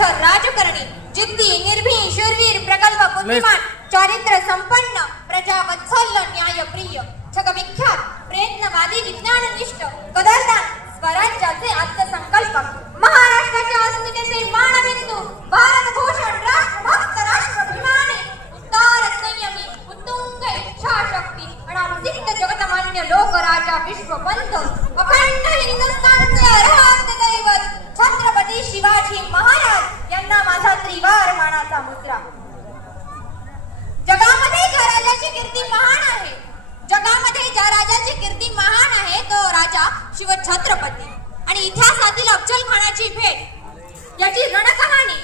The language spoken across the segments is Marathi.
मच्छर राजकरणी जिद्दी निर्भीड शूरवीर प्रगल्भ बुद्धिमान चारित्र्य संपन्न प्रजा वत्सल न्यायप्रिय जगविख्यात प्रयत्नवादी विज्ञाननिष्ठ कदरदान स्वराज्याचे अर्थसंकल्प महाराष्ट्राच्या अस्मितेचे मानबिंदू भारत भूषण राष्ट्रभक्त राष्ट्राभिमानी उदार संयमी उत्तुंग इच्छाशक्ती अनावसिक्त जगतमान्य लोकराजा विश्वबंध अखंड हिंदुस्थानचे शिव छत्रपती आणि इतिहासातील अफजल खानाची भेट याची रणकहाणी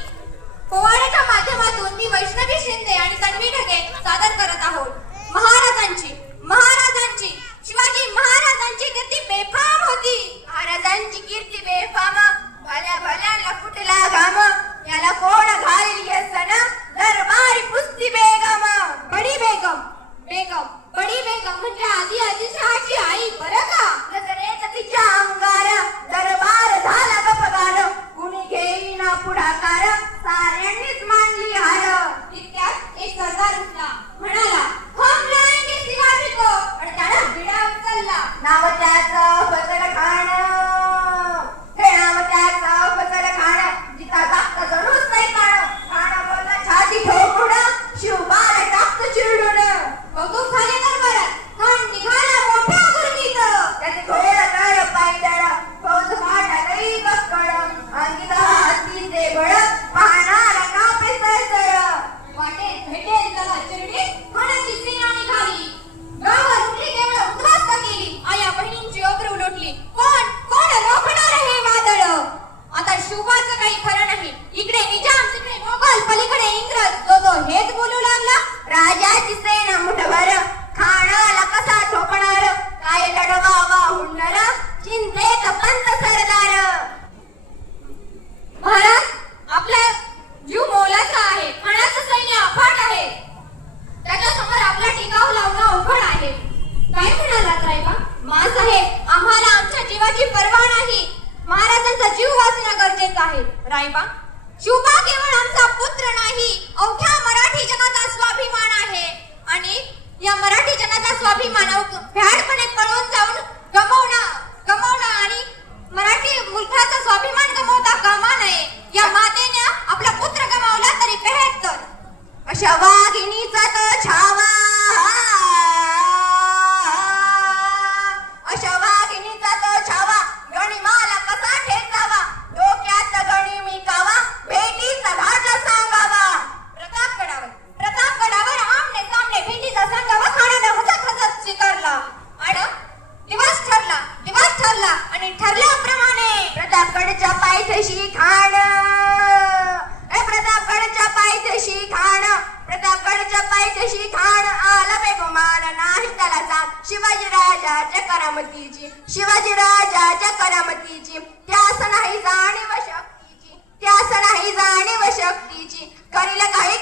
पोवाड्याच्या माध्यमातून मी वैष्णवी शिंदे आणि तन्वी ढगे सादर करत आहोत. महाराजांची महाराजांची शिवाजी महाराजांची कीर्ती बेफाम होती. महाराजांची कीर्ती बेफाम भल्या भल्याला फुटला घाम. याला कोण घालील हे सण? दरबारी पुस्ती बेगम. बडी बेगम बेगम बडी बेगम. म्हणजे आधी आधी जीव वाचणं गरजेचं आहे रायबा शिवबा केवळ आमचा पुत्र नाही अवघ्या मराठी जनाचा स्वाभिमान आहे. आणि या मराठी जनाचा स्वाभिमान भ्याड शिवाजीराजाच्या करामतीची शिवाजीराजाच्या करामतीची. त्यास नाही जाणीव शक्तीची त्यास नाही जाणीव शक्तीची करील काही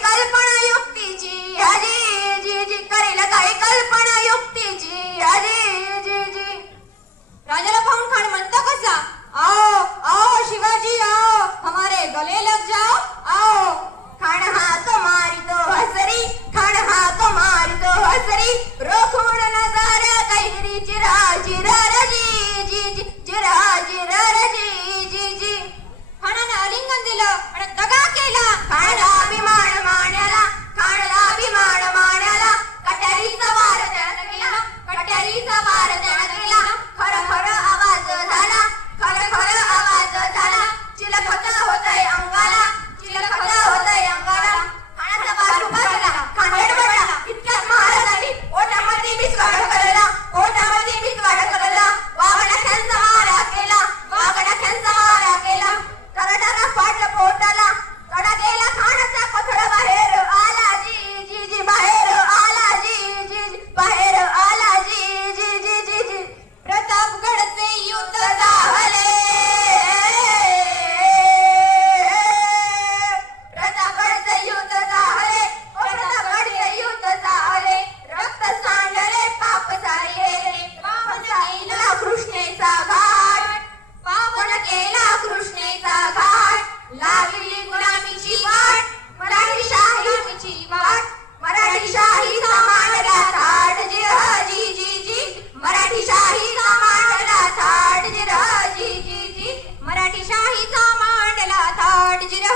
പാട്ട് ചെയ്ത